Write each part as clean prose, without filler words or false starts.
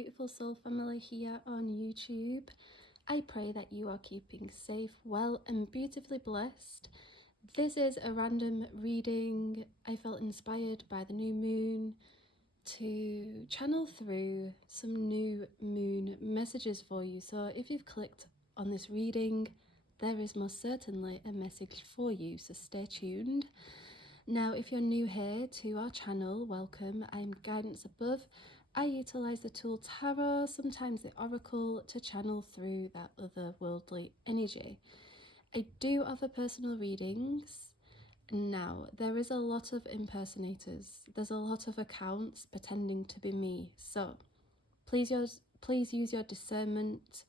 beautiful soul family here on YouTube. I pray that you are keeping safe, well and beautifully blessed. This is a random reading. I felt inspired by the new moon to channel through some new moon messages for you. So if you've clicked on this reading, there is most certainly a message for you, so stay tuned. Now, if you're new here to our channel, welcome. I'm Guidance Above. I utilise the tool Tarot, sometimes the Oracle, to channel through that otherworldly energy. I do offer personal readings. Now, there is a lot of impersonators. There's a lot of accounts pretending to be me. So, please use your discernment.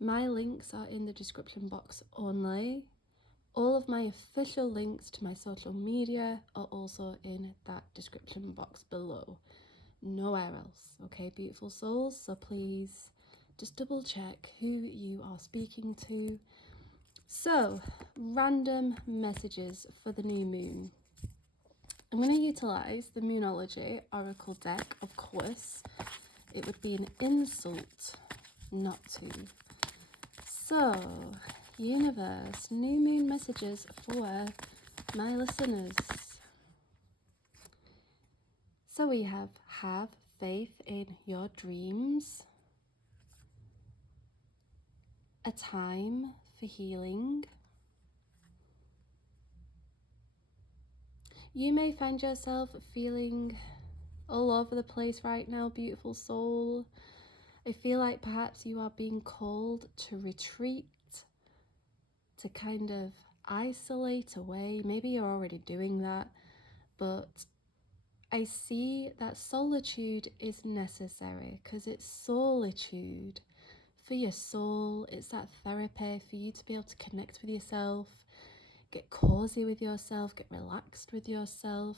My links are in the description box only. All of my official links to my social media are also in that description box below. Nowhere else, okay, beautiful souls? So please just double check who you are speaking to. So, random messages for the new moon. I'm going to utilise the Moonology Oracle deck, of course. It would be an insult not to. So, universe, new moon messages for my listeners. So we have faith in your dreams, a time for healing. You may find yourself feeling all over the place right now, beautiful soul. I feel like perhaps you are being called to retreat, to kind of isolate away. Maybe you're already doing that, but I see that solitude is necessary because it's solitude for your soul. It's that therapy for you to be able to connect with yourself, get cozy with yourself, get relaxed with yourself,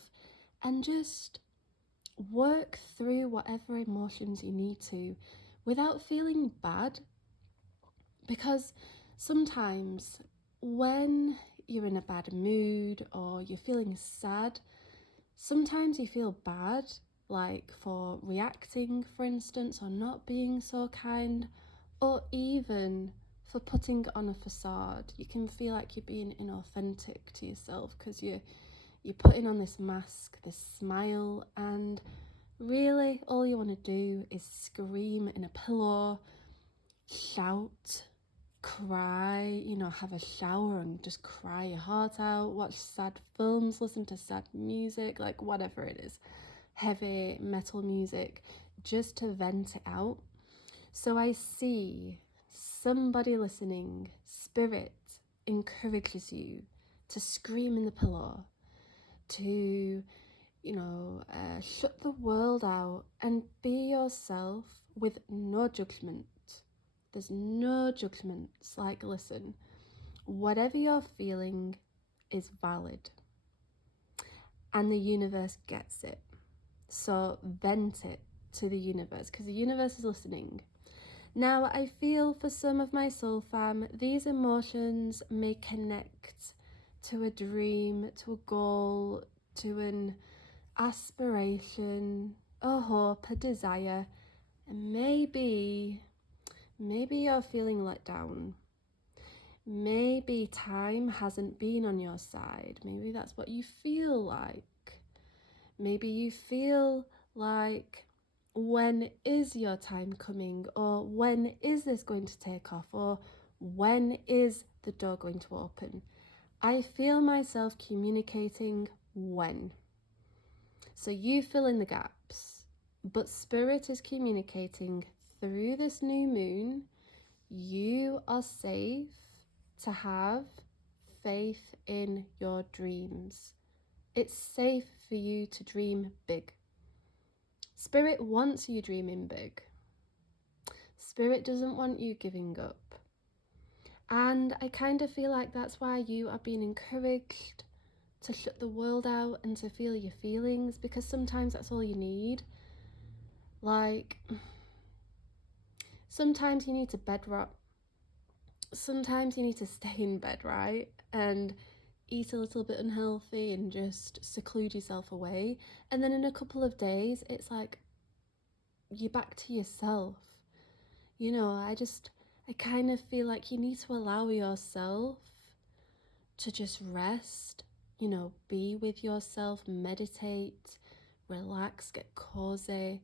and just work through whatever emotions you need to without feeling bad. Because sometimes when you're in a bad mood or you're feeling sad, sometimes you feel bad, like for reacting, for instance, or not being so kind, or even for putting on a facade. You can feel like you're being inauthentic to yourself because you're putting on this mask, this smile, and really all you want to do is scream in a pillow, shout, cry, have a shower and just cry your heart out, watch sad films, listen to sad music, like whatever it is, heavy metal music, just to vent it out. So I see somebody listening, spirit encourages you to scream in the pillow, to shut the world out and be yourself with no judgment. There's no judgments. Like, listen, whatever you're feeling is valid. And the universe gets it. So vent it to the universe because the universe is listening. Now, I feel for some of my soul fam, these emotions may connect to a dream, to a goal, to an aspiration, a hope, a desire, and maybe you're feeling let down. Maybe time hasn't been on your side. Maybe that's what you feel like. Maybe you feel like, when is your time coming? Or when is this going to take off? Or when is the door going to open? I feel myself communicating when. So you fill in the gaps. But Spirit is communicating through this new moon. You are safe to have faith in your dreams. It's safe for you to dream big. Spirit wants you dreaming big. Spirit doesn't want you giving up. And I kind of feel like that's why you are being encouraged to shut the world out and to feel your feelings, because sometimes that's all you need. Like, sometimes you need to bed rot. Sometimes you need to stay in bed, right? And eat a little bit unhealthy and just seclude yourself away. And then in a couple of days, it's like, you back to yourself. You know, I kind of feel like you need to allow yourself to just rest, you know, be with yourself, meditate, relax, get cozy.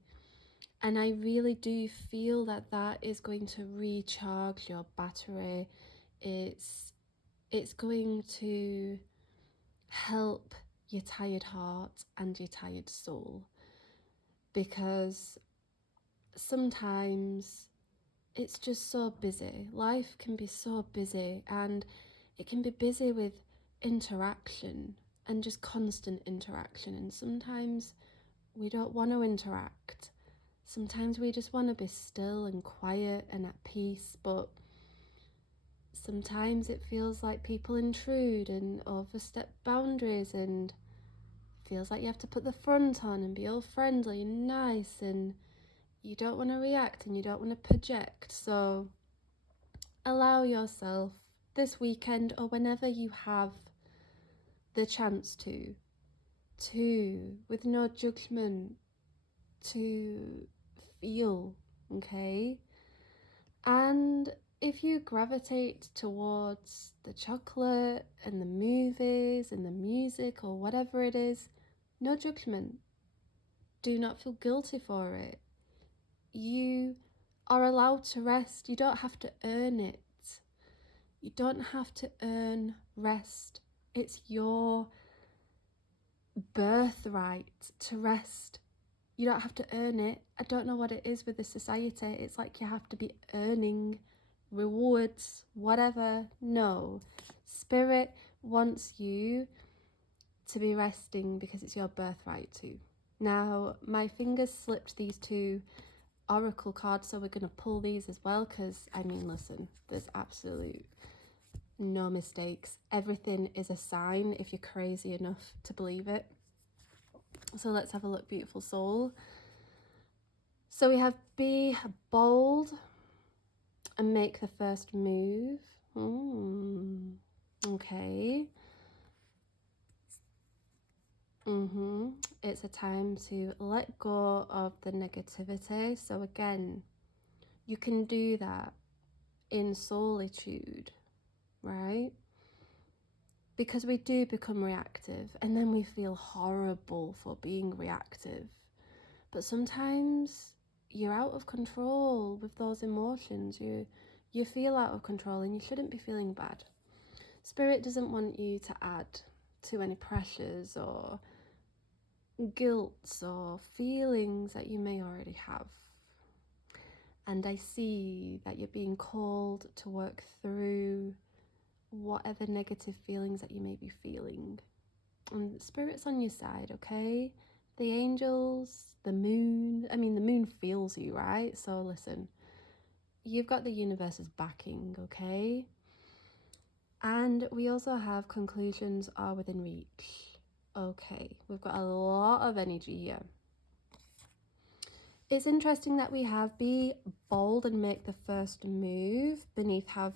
And I really do feel that that is going to recharge your battery. It's going to help your tired heart and your tired soul, because sometimes it's just so busy. Life can be so busy, and it can be busy with interaction and just constant interaction. And sometimes we don't want to interact. Sometimes we just want to be still and quiet and at peace, but sometimes it feels like people intrude and overstep boundaries, and feels like you have to put the front on and be all friendly and nice, and you don't want to react and you don't want to project. So allow yourself this weekend, or whenever you have the chance to, with no judgment, to feel, okay? And if you gravitate towards the chocolate and the movies and the music or whatever it is, no judgment. Do not feel guilty for it. You are allowed to rest. You don't have to earn it. You don't have to earn rest. It's your birthright to rest. You don't have to earn it. I don't know what it is with the society. It's like you have to be earning rewards, whatever. No. Spirit wants you to be resting because it's your birthright too. Now, my fingers slipped these two oracle cards, so we're going to pull these as well, because, I mean, listen, there's absolute no mistakes. Everything is a sign if you're crazy enough to believe it. So let's have a look, beautiful soul. So we have be bold and make the first move. Okay. It's a time to let go of the negativity. So again, you can do that in solitude, right? Because we do become reactive, and then we feel horrible for being reactive. But sometimes you're out of control with those emotions. You feel out of control, and you shouldn't be feeling bad. Spirit doesn't want you to add to any pressures or guilt or feelings that you may already have. And I see that you're being called to work through whatever negative feelings that you may be feeling. And Spirit's on your side, okay? The angels, the moon. I mean, the moon feels you, right? So listen, you've got the universe's backing, okay? And we also have conclusions are within reach. Okay, we've got a lot of energy here. It's interesting that we have be bold and make the first move beneath have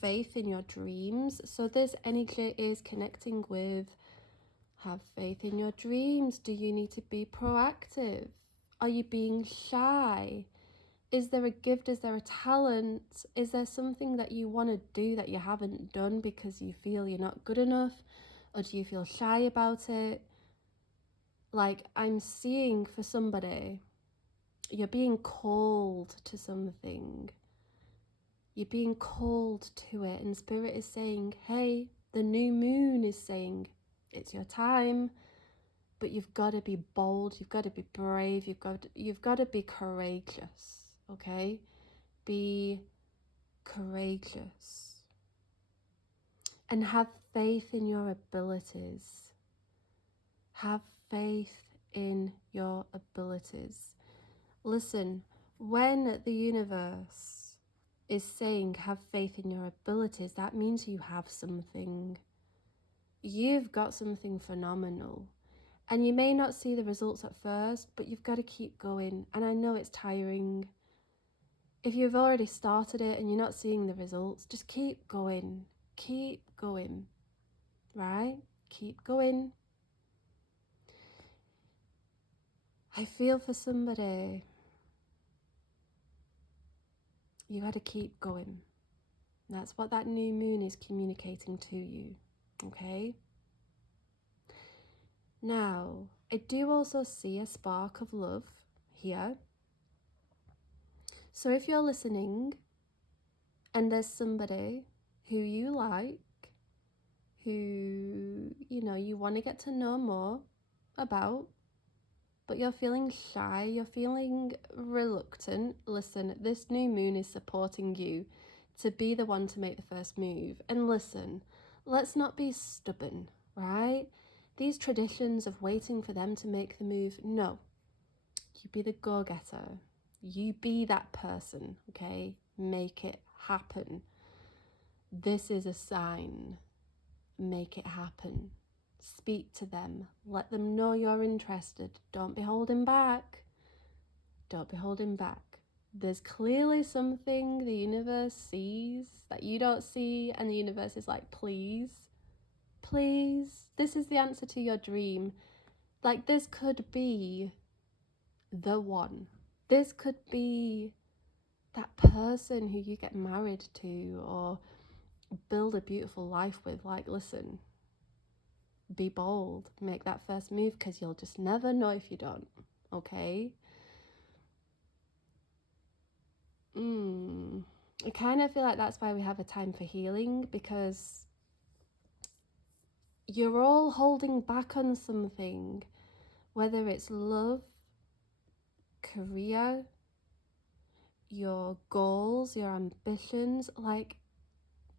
faith in your dreams. So this energy is connecting with have faith in your dreams. Do you need to be proactive? Are you being shy? Is there a gift? Is there a talent? Is there something that you want to do that you haven't done because you feel you're not good enough? Or do you feel shy about it? Like, I'm seeing for somebody, you're being called to something. You're being called to it, and Spirit is saying, hey, the new moon is saying, it's your time. But you've got to be bold, you've got to be brave, you've got to be courageous, okay? Be courageous. And have faith in your abilities. Have faith in your abilities. Listen, when the universe is saying have faith in your abilities, that means you have something. You've got something phenomenal. And you may not see the results at first, but you've got to keep going. And I know it's tiring. If you've already started it and you're not seeing the results, just keep going. Keep going. Right? Keep going. I feel for somebody You got to keep going. That's what that new moon is communicating to you, okay? Now, I do also see a spark of love here. So if you're listening and there's somebody who you like, who, you want to get to know more about, but you're feeling shy, you're feeling reluctant, listen, this new moon is supporting you to be the one to make the first move. And listen, let's not be stubborn, right? These traditions of waiting for them to make the move, no. You be the go-getter. You be that person, okay? Make it happen. This is a sign. Make it happen. Speak to them. Let them know you're interested. Don't be holding back. Don't be holding back. There's clearly something the universe sees that you don't see, and the universe is like, please, please, this is the answer to your dream. Like, this could be the one. This could be that person who you get married to or build a beautiful life with. Like, listen, be bold, make that first move, because you'll just never know if you don't, okay? I kind of feel like that's why we have a time for healing, because you're all holding back on something, whether it's love, career, your goals, your ambitions, like,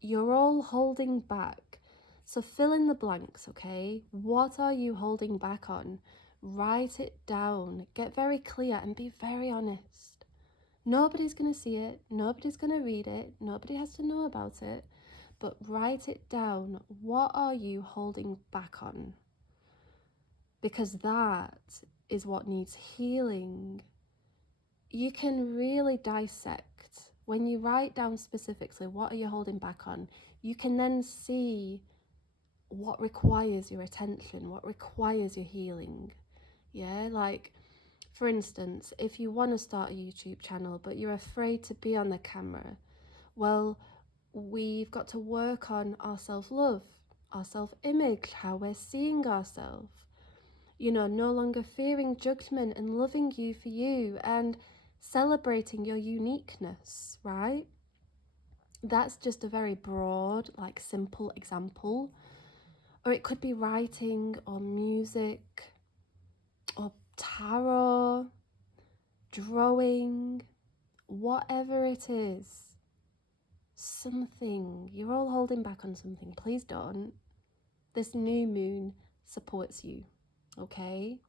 you're all holding back. So fill in the blanks, okay? What are you holding back on? Write it down. Get very clear and be very honest. Nobody's going to see it. Nobody's going to read it. Nobody has to know about it. But write it down. What are you holding back on? Because that is what needs healing. You can really dissect. When you write down specifically what are you holding back on, you can then see what requires your attention, what requires your healing. Yeah, like, for instance, if you want to start a YouTube channel but you're afraid to be on the camera, well, we've got to work on our self-love, our self-image, how we're seeing ourselves. No longer fearing judgment and loving you for you and celebrating your uniqueness, right? That's just a very broad, like, simple example. Or it could be writing or music or tarot, drawing, whatever it is. Something. You're all holding back on something. Please don't. This new moon supports you, okay?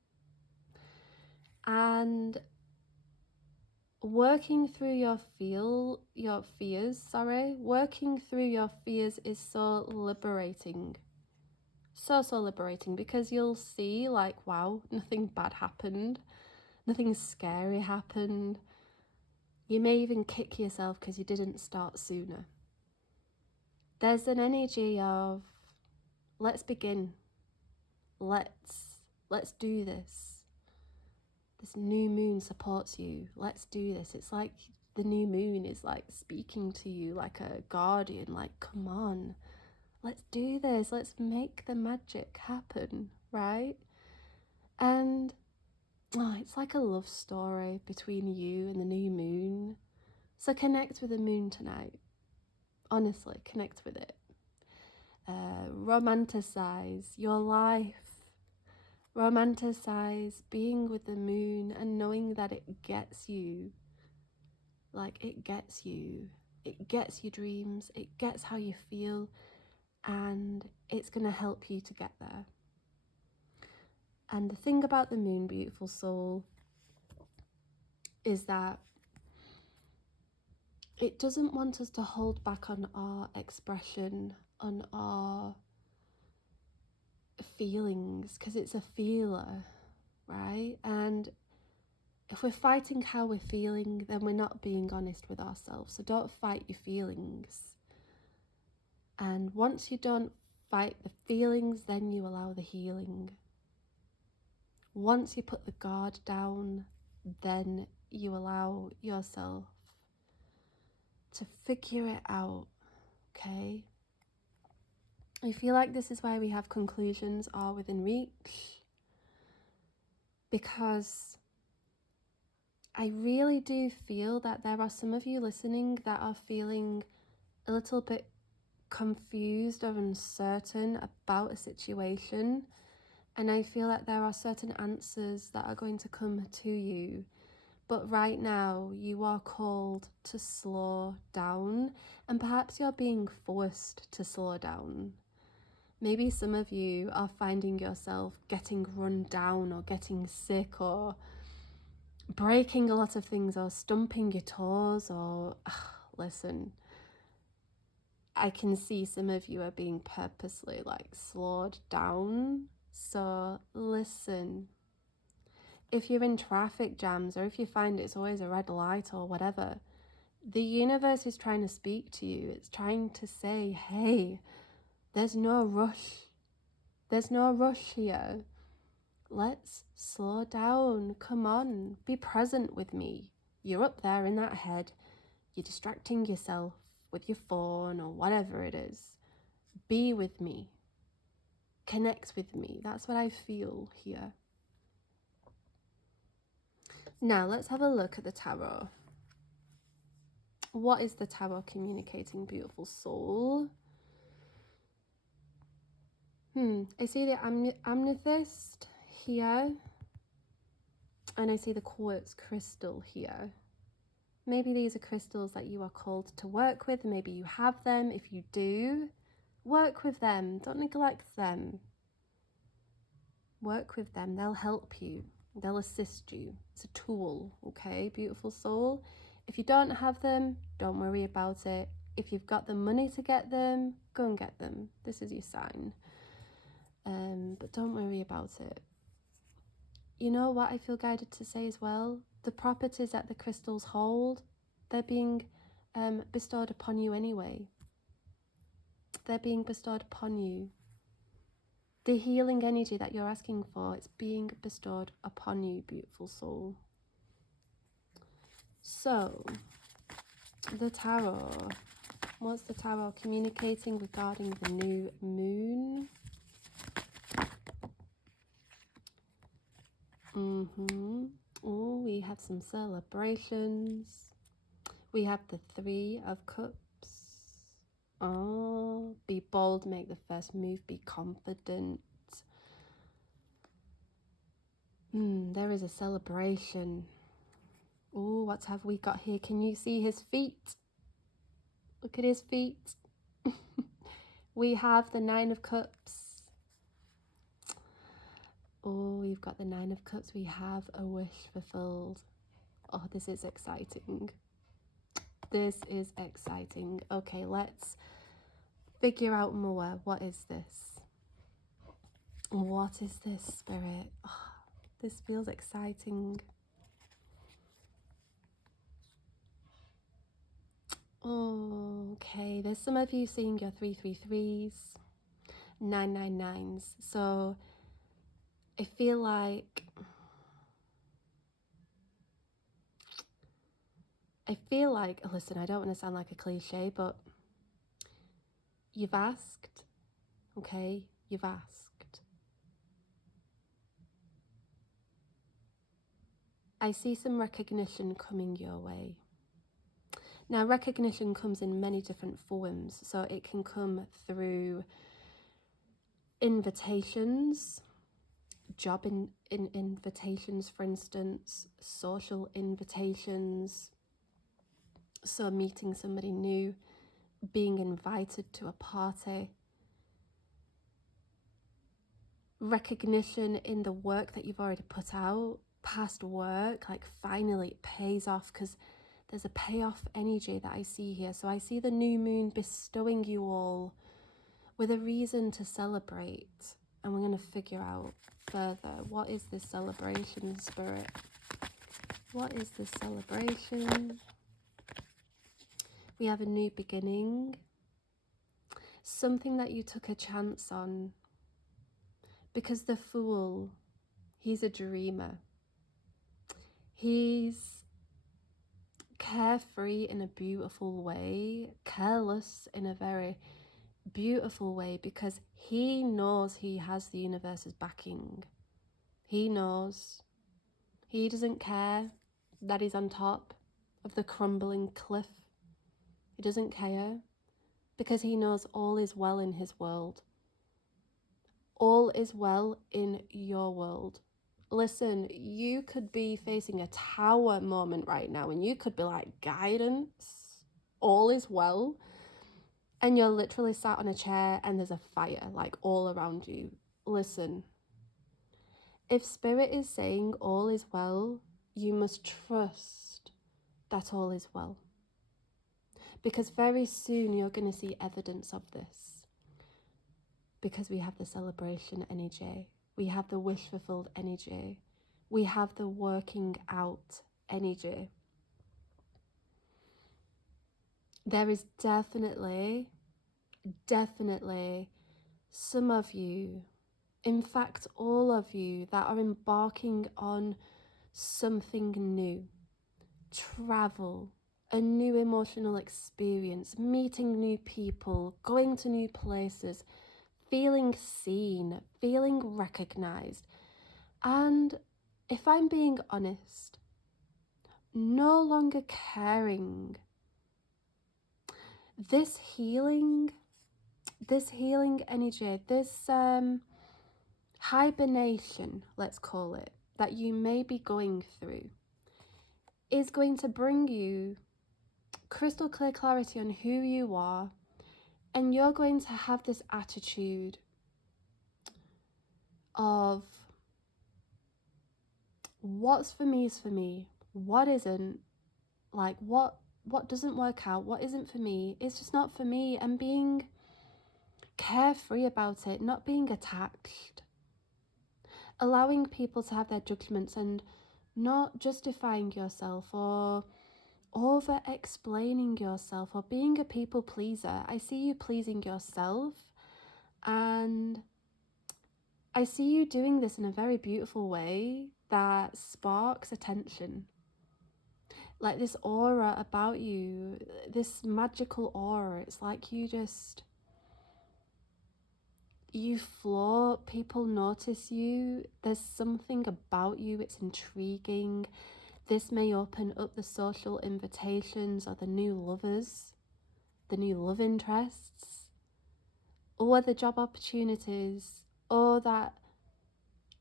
And working through your fears is so liberating. So liberating, because you'll see, like, wow, nothing bad happened. Nothing scary happened. You may even kick yourself because you didn't start sooner. There's an energy of, let's begin. Let's do this. This new moon supports you. Let's do this. It's like the new moon is like speaking to you like a guardian, like, come on, let's do this. Let's make the magic happen, right? And it's like a love story between you and the new moon. So connect with the moon tonight. Honestly, connect with it. Romanticize your life. Romanticize being with the moon and knowing that it gets you. Like, it gets you. It gets your dreams. It gets how you feel. And it's going to help you to get there. And the thing about the moon, beautiful soul, is that it doesn't want us to hold back on our expression, on our feelings, because it's a feeler, right? And if we're fighting how we're feeling, then we're not being honest with ourselves. So don't fight your feelings. And once you don't fight the feelings, then you allow the healing. Once you put the guard down, then you allow yourself to figure it out, okay? I feel like this is why we have conclusions are within reach, because I really do feel that there are some of you listening that are feeling a little bit confused or uncertain about a situation. And I feel like there are certain answers that are going to come to you. But right now, you are called to slow down, and perhaps you're being forced to slow down. Maybe some of you are finding yourself getting run down or getting sick or breaking a lot of things or stumping your toes or, listen, I can see some of you are being purposely slowed down. So listen, if you're in traffic jams or if you find it's always a red light or whatever, the universe is trying to speak to you. It's trying to say, hey, there's no rush. There's no rush here. Let's slow down. Come on, be present with me. You're up there in that head. You're distracting yourself with your phone or whatever it is. Be with me. Connect with me. That's what I feel here. Now let's have a look at the tarot. What is the tarot communicating, beautiful soul? I see the amethyst here, and I see the quartz crystal here. Maybe these are crystals that you are called to work with. Maybe you have them. If you do, work with them. Don't neglect them. Work with them. They'll help you. They'll assist you. It's a tool, okay, beautiful soul? If you don't have them, don't worry about it. If you've got the money to get them, go and get them. This is your sign. But don't worry about it. You know what I feel guided to say as well? The properties that the crystals hold, they're being bestowed upon you anyway. They're being bestowed upon you. The healing energy that you're asking for, it's being bestowed upon you, beautiful soul. So, the tarot. What's the tarot communicating regarding the new moon? Oh, we have some celebrations. We have the 3 of Cups. Oh, be bold, make the first move, be confident. There is a celebration. Oh, what have we got here? Can you see his feet? Look at his feet. We have the 9 of Cups. Oh, we've got the 9 of Cups. We have a wish fulfilled. Oh, this is exciting. This is exciting. Okay, let's figure out more. What is this? What is this, Spirit? Oh, this feels exciting. Oh, okay, there's some of you seeing your 333s, 999s. So I feel like listen, I don't want to sound like a cliche, but you've asked, okay? You've asked. I see some recognition coming your way. Now, recognition comes in many different forms, so it can come through invitations, job invitations, for instance, social invitations, so meeting somebody new, being invited to a party, recognition in the work that you've already put out, past work, like finally it pays off, because there's a payoff energy that I see here. So I see the new moon bestowing you all with a reason to celebrate. And we're going to figure out further, what is this celebration, Spirit? What is this celebration? We have a new beginning. Something that you took a chance on. Because the Fool, he's a dreamer. He's carefree in a beautiful way, careless in a very beautiful way, because he knows he has the universe's backing. He knows. He doesn't care that he's on top of the crumbling cliff. He doesn't care because he knows all is well in his world. All is well in your world. Listen, you could be facing a tower moment right now and you could be like, guidance, all is well. And you're literally sat on a chair and there's a fire like all around you. Listen, if spirit is saying all is well, you must trust that all is well. Because very soon you're going to see evidence of this. Because we have the celebration energy. We have the wish fulfilled energy. We have the working out energy. There is definitely some of you, in fact all of you, that are embarking on something new. Travel, a new emotional experience, meeting new people, going to new places, feeling seen, feeling recognized. And if I'm being honest, no longer caring. This healing energy, this hibernation, let's call it, that you may be going through, is going to bring you crystal clear clarity on who you are, and you're going to have this attitude of what's for me is for me, what isn't, like what doesn't work out, what isn't for me, it's just not for me, and being carefree about it, not being attached, allowing people to have their judgments and not justifying yourself or over explaining yourself or being a people pleaser. I see you pleasing yourself, and I see you doing this in a very beautiful way that sparks attention. Like this aura about you, this magical aura. It's like you float, people notice you. There's something about you, it's intriguing. This may open up the social invitations or the new lovers, the new love interests, or the job opportunities, or that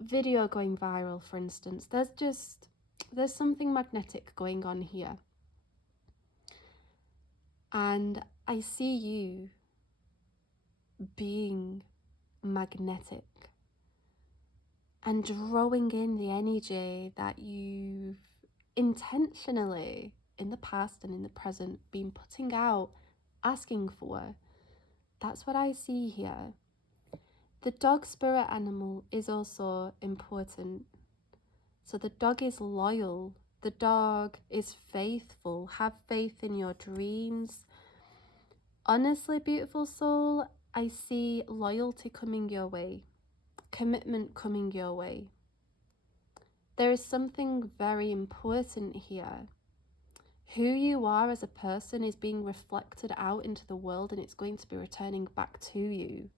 video going viral, for instance. There's something magnetic going on here. And I see you being magnetic and drawing in the energy that you've intentionally in the past and in the present been putting out, asking for. That's what I see here. The dog spirit animal is also important. So the dog is loyal. The dog is faithful. Have faith in your dreams. Honestly, beautiful soul, I see loyalty coming your way, commitment coming your way. There is something very important here. Who you are as a person is being reflected out into the world, and it's going to be returning back to you.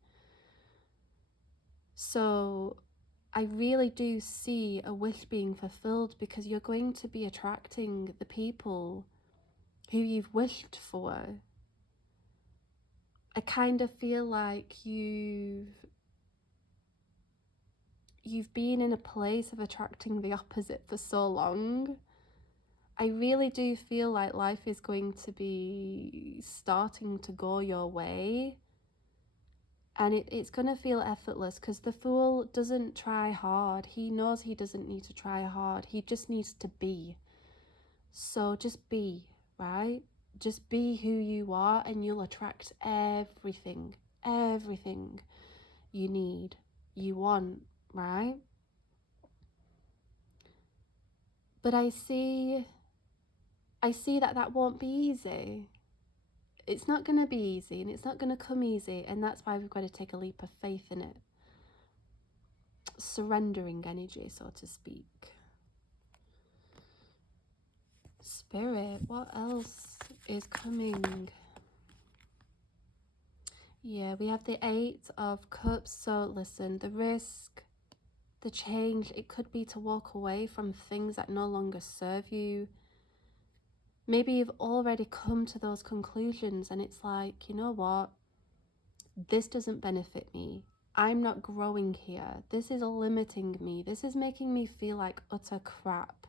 So I really do see a wish being fulfilled, because you're going to be attracting the people who you've wished for. I kind of feel like you've been in a place of attracting the opposite for so long. I really do feel like life is going to be starting to go your way. And it's going to feel effortless, because the fool doesn't try hard. He knows he doesn't need to try hard. He just needs to be. So just be, right? Just be who you are, and you'll attract everything you need, you want, right? But I see that won't be easy. It's not going to be easy, and it's not going to come easy, and that's why we've got to take a leap of faith in it. Surrendering energy, so to speak. Spirit, what else is coming? Yeah, we have the Eight of Cups. So listen, the risk, the change, it could be to walk away from things that no longer serve you. Maybe you've already come to those conclusions and it's like, you know what? This doesn't benefit me. I'm not growing here. This is limiting me. This is making me feel like utter crap.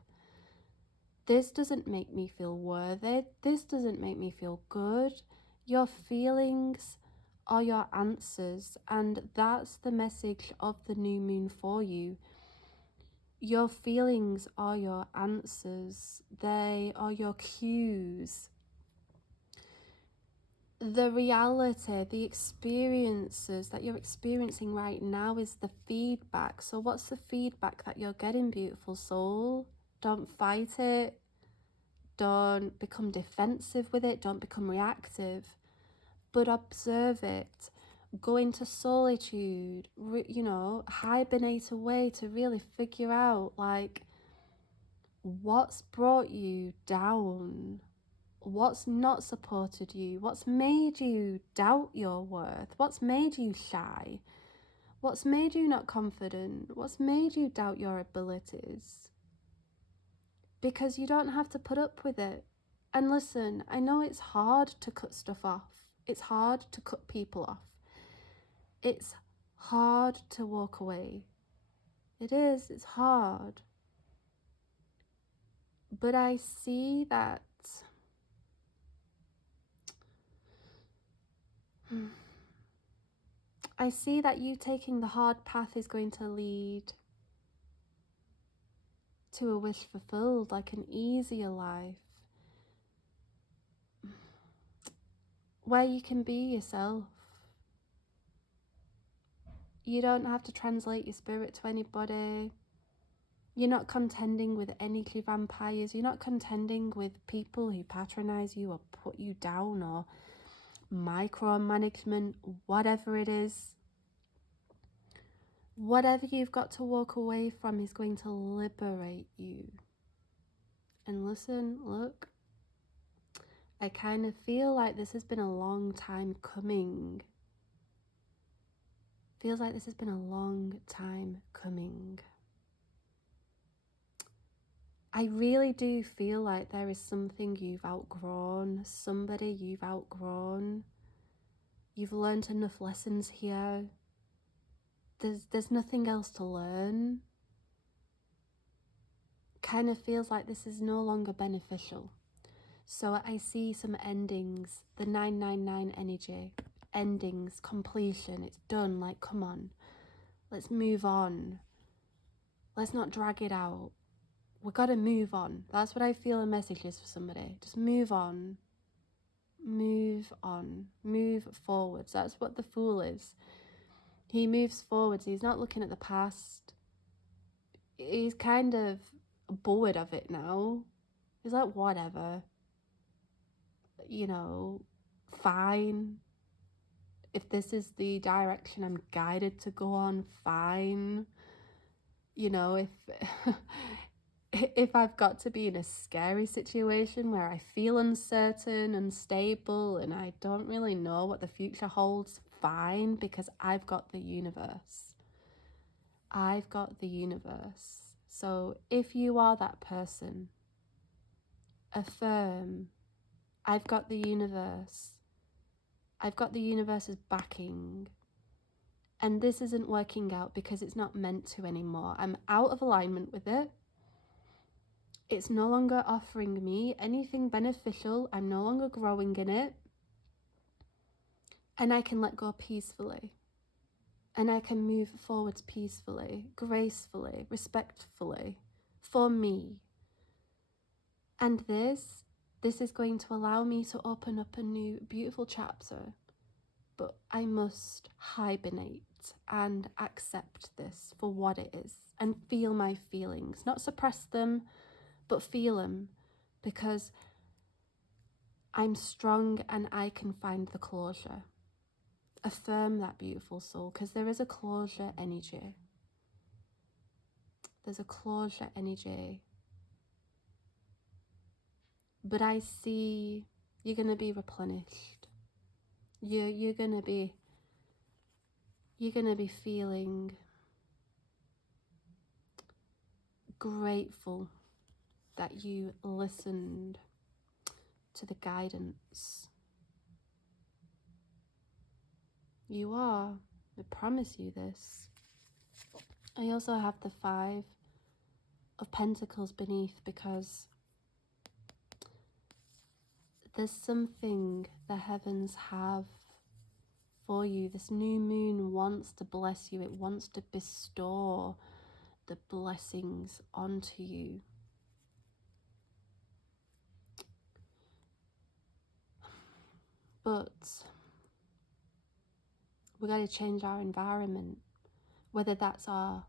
This doesn't make me feel worthy. This doesn't make me feel good. Your feelings are your answers, and that's the message of the new moon for you. Your feelings are your answers. They are your cues. The reality, the experiences that you're experiencing right now is the feedback. So what's the feedback that you're getting, beautiful soul? Don't fight it. Don't become defensive with it. Don't become reactive. But observe it. Go into solitude, hibernate away to really figure out, like, what's brought you down? What's not supported you? What's made you doubt your worth? What's made you shy? What's made you not confident? What's made you doubt your abilities? Because you don't have to put up with it. And listen, I know it's hard to cut stuff off. It's hard to cut people off. It's hard to walk away. It is, it's hard. But I see that you taking the hard path is going to lead to a wish fulfilled, like an easier life where you can be yourself. You don't have to translate your spirit to anybody. You're not contending with energy vampires. You're not contending with people who patronize you or put you down or micromanagement, whatever it is. Whatever you've got to walk away from is going to liberate you. And listen, look, I kind of feel like this has been a long time coming. Feels like this has been a long time coming. I really do feel like there is something you've outgrown, somebody you've outgrown. You've learned enough lessons here. There's nothing else to learn. Kind of feels like this is no longer beneficial. So I see some endings, the 999 energy, endings, completion, it's done, like, come on, let's move on. Let's not drag it out. We've got to move on. That's what I feel a message is for somebody. Just move on. Move on. Move forwards. That's what the Fool is. He moves forwards. He's not looking at the past. He's kind of bored of it now. He's like, whatever. Fine. If this is the direction I'm guided to go on, fine. If if I've got to be in a scary situation where I feel uncertain, unstable, and I don't really know what the future holds, fine, because I've got the universe. I've got the universe. So if you are that person, affirm, I've got the universe. I've got the universe's backing. And this isn't working out because it's not meant to anymore. I'm out of alignment with it. It's no longer offering me anything beneficial. I'm no longer growing in it. And I can let go peacefully. And I can move forwards peacefully, gracefully, respectfully, for me. And this is going to allow me to open up a new, beautiful chapter. But I must hibernate and accept this for what it is and feel my feelings, not suppress them, but feel them, because I'm strong and I can find the closure. Affirm that, beautiful soul, because there is a closure energy. There's a closure energy. But I see you're going to be replenished. You're going to be feeling grateful that you listened to the guidance. You are. I promise you this. I also have the 5 of Pentacles beneath because there's something the heavens have for you. This new moon wants to bless you. It wants to bestow the blessings onto you. But we got to change our environment, whether that's our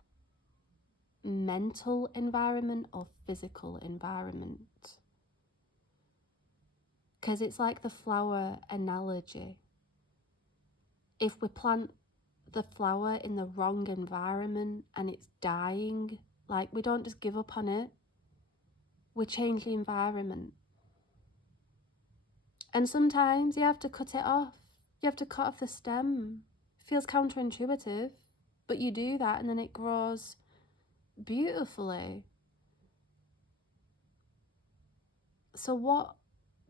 mental environment or physical environment. Because it's like the flower analogy. If we plant the flower in the wrong environment and it's dying, like, we don't just give up on it. We change the environment. And sometimes you have to cut it off. You have to cut off the stem. It feels counterintuitive, but you do that and then it grows beautifully. So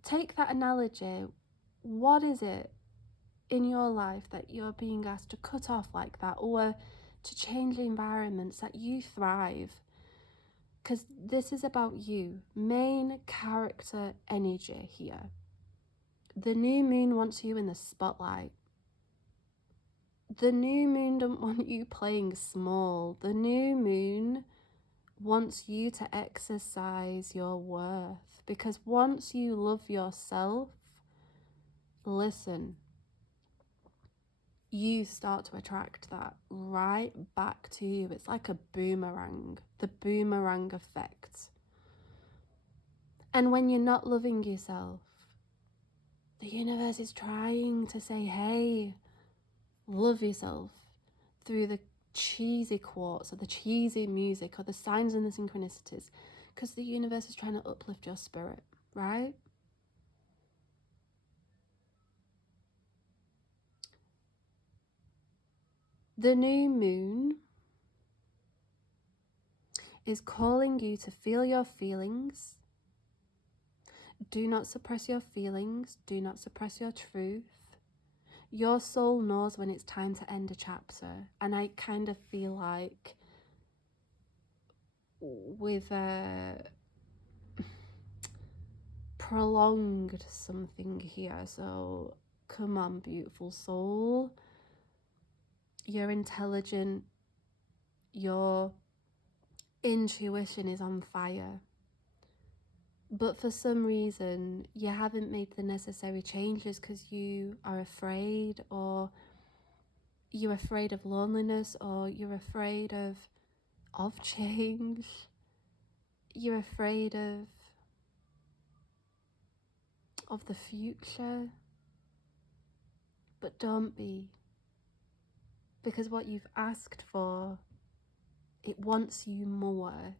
take that analogy. What is it in your life that you're being asked to cut off like that, or to change the environments that you thrive? Because this is about you. Main character energy here. The new moon wants you in the spotlight. The new moon don't want you playing small. The new moon wants you to exercise your worth. Because once you love yourself, listen, you start to attract that right back to you. It's like a boomerang, the boomerang effect. And when you're not loving yourself, the universe is trying to say, hey, love yourself, through the cheesy quotes or the cheesy music or the signs and the synchronicities, because the universe is trying to uplift your spirit, right? The new moon is calling you to feel your feelings. Do not suppress your feelings. Do not suppress your truth. Your soul knows when it's time to end a chapter. And I kind of feel like with prolonged something here. So come on, beautiful soul. You're intelligent. Your intuition is on fire. But for some reason, you haven't made the necessary changes because you are afraid, or you're afraid of loneliness, or you're afraid of change. You're afraid of the future. But don't be. Because what you've asked for, it wants you more.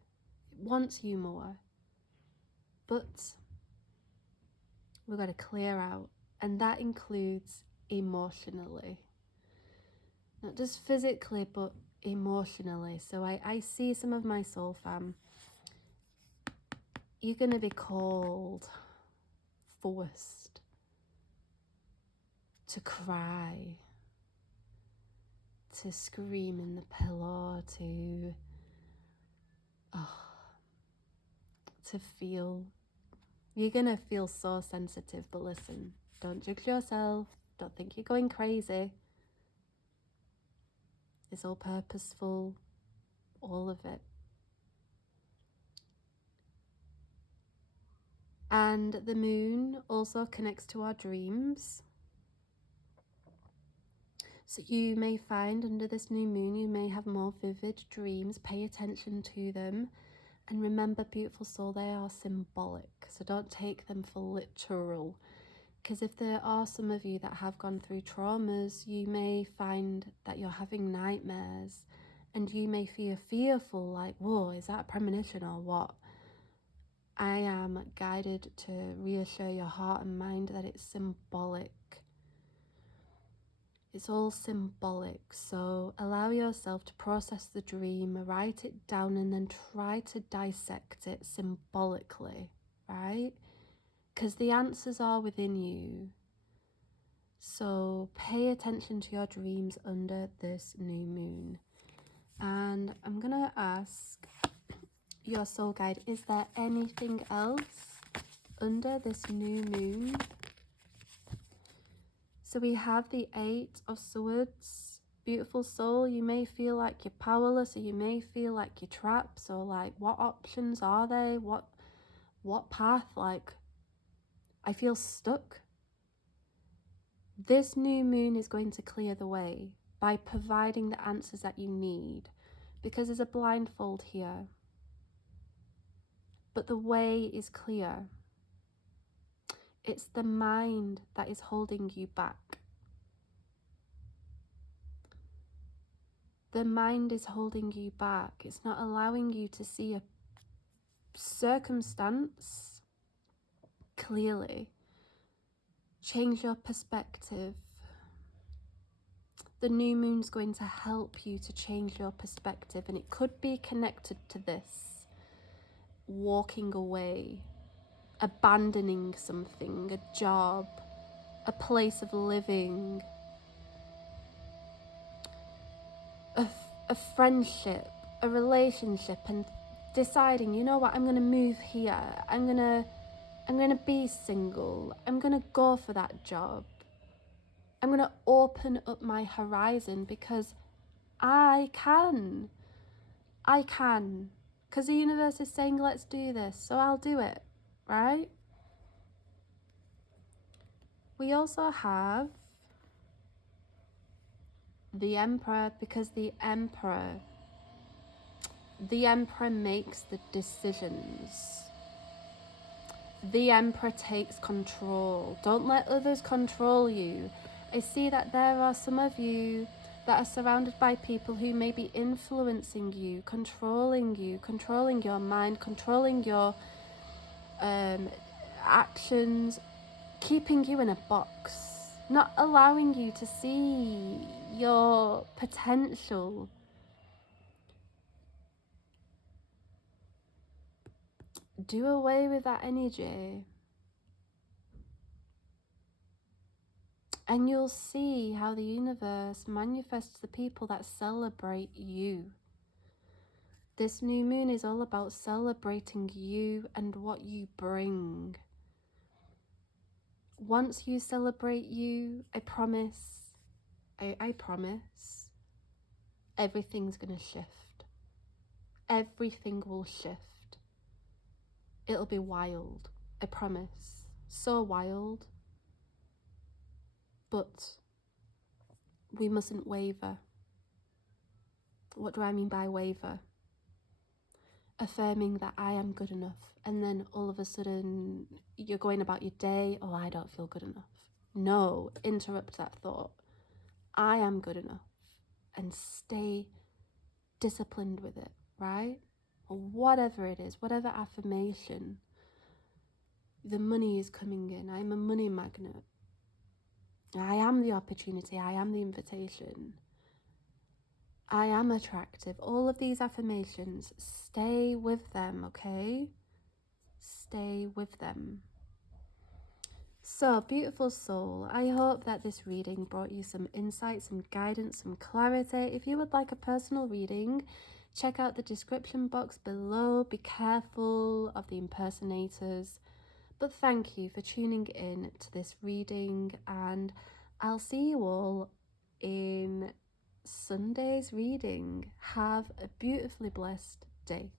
It wants you more. But we've got to clear out. And that includes emotionally. Not just physically, but emotionally. So I see some of my soul fam. You're going to be called, forced to cry, to scream in the pillow, to feel. You're going to feel so sensitive, but listen, don't judge yourself. Don't think you're going crazy. It's all purposeful, all of it. And the moon also connects to our dreams. So you may find under this new moon, you may have more vivid dreams. Pay attention to them. And remember, beautiful soul, they are symbolic. So don't take them for literal. Because if there are some of you that have gone through traumas, you may find that you're having nightmares. And you may feel fearful, like, whoa, is that a premonition or what? I am guided to reassure your heart and mind that it's symbolic. It's all symbolic, so allow yourself to process the dream, write it down, and then try to dissect it symbolically, right? Because the answers are within you. So pay attention to your dreams under this new moon. And I'm going to ask your soul guide, is there anything else under this new moon? So we have the Eight of Swords. Beautiful soul, you may feel like you're powerless, or you may feel like you're trapped. So like, what options are they? What path? Like, I feel stuck. This new moon is going to clear the way by providing the answers that you need, because there's a blindfold here. But the way is clear. It's the mind that is holding you back. The mind is holding you back. It's not allowing you to see a circumstance clearly. Change your perspective. The new moon's going to help you to change your perspective, and it could be connected to this. Walking away, abandoning something, a job, a place of living, a friendship, a relationship, and deciding, you know what, I'm going to move here. I'm going to be single. I'm going to go for that job. I'm going to open up my horizon because I can. Because the universe is saying, let's do this. So I'll do it, right? We also have the Emperor, because the Emperor makes the decisions. The Emperor takes control. Don't let others control you. I see that there are some of you that are surrounded by people who may be influencing you, controlling your mind, controlling your actions, keeping you in a box, not allowing you to see your potential. Do away with that energy. And you'll see how the universe manifests the people that celebrate you. This new moon is all about celebrating you and what you bring. Once you celebrate you, I promise, everything's gonna shift. Everything will shift. It'll be wild, I promise. So wild. But we mustn't waver. What do I mean by waver? Affirming that I am good enough, and then all of a sudden you're going about your day, oh, I don't feel good enough. No, interrupt that thought. I am good enough, and stay disciplined with it, right? Or whatever it is, whatever affirmation. The money is coming in. I'm a money magnet. I am the opportunity. I am the invitation. I am attractive. All of these affirmations, stay with them, okay? Stay with them. So, beautiful soul, I hope that this reading brought you some insight, some guidance, some clarity. If you would like a personal reading, check out the description box below. Be careful of the impersonators. But thank you for tuning in to this reading, and I'll see you all in Sunday's reading. Have a beautifully blessed day.